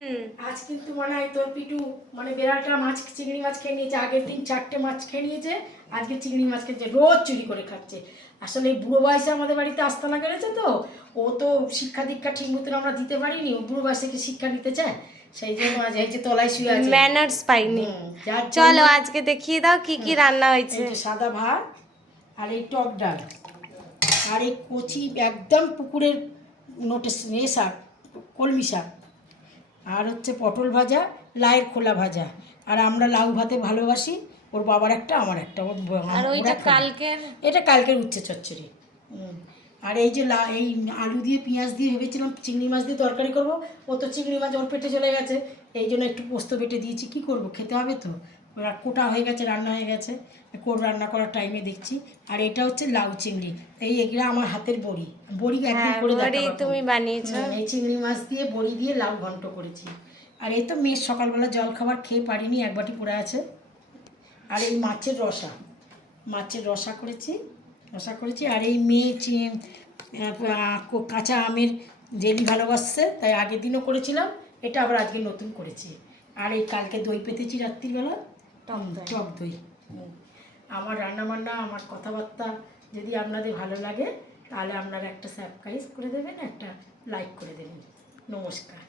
আজ কিন্তু মনে হয় তোর পিটু মানে বিড়ালটা মাছ চিংড়ি মাছ খেয়ে নিয়েছে, আগের দিন 4টে মাছ খেয়ে নিয়েছে, আজকে চিংড়ি মাছ খেয়েছে, রোজ চুরি করে খাচ্ছে। আসলে এই বুড়ো বয়সে আমাদের বাড়িতে আস্তানা গেড়েছে তো, ও তো শিক্ষা দীক্ষা ঠিক মতন আমরা দিতে পারিনি, ও বুড়ো বয়সে কি শিক্ষা নিতে চায়, সেই জন্য আজ এই যে তলায় শুয়ে আছে, ম্যানার্স পাইনি। যার চলো আজকে দেখিয়ে দাও কি কি রান্না হয়েছে। এই যে সাদা ভাত আর এই টক ডাল আর এই কচি একদম পুকুরের নোটিস এ শাক, কলমি শাক, আর হচ্ছে পটল ভাজা, লাউয়ের খোলা ভাজা। আর আমরা লাউ ভাতে ভালোবাসি, ওর বাবার একটা আমার একটা, আর ওইটা কালকের, এটা কালকের উচ্ছে চচ্চড়ি। আর এই যে এই আলু দিয়ে পেঁয়াজ দিয়ে ভেবেছিলাম চিংড়ি মাছ দিয়ে তরকারি করব, ও তো চিংড়ি মাছ ওর পেটে চলে গেছে, এই জন্য একটু পোস্ত বেটে দিয়েছি, কি করব, খেতে হবে তো, কোটা হয়ে গেছে, রান্না হয়ে গেছে, রান্না করার টাইমে দেখছি। আর এটা হচ্ছে লাউ চিংড়ি, এগুলো আমার হাতের বড়ি, বড়ি একদিন করে দেখাবো, তুমি বানিয়েছো। এই চিংড়ি মাছ দিয়ে বড়ি দিয়ে লাউ ঘন্ট করেছি। আর এই তো মেয়ের সকালবেলা জল খাবার খেয়ে পারিনি, এক বাটি পড়ে আছে। আর এই মাছের রসা করেছি। আর এই মেয়ে কাঁচা আমের জেলি ভালোবাসছে, তাই আগের দিনও করেছিলাম, এটা আবার আজকে নতুন করেছি। আর এই কালকে দই পেতেছি রাত্রিবেলা, টক দই। আমার রান্নাবান্না, আমার কথাবার্তা যদি আপনাদের ভালো লাগে, তাহলে আপনারা একটা সাবস্ক্রাইব করে দেবেন, একটা লাইক করে দেবেন। নমস্কার।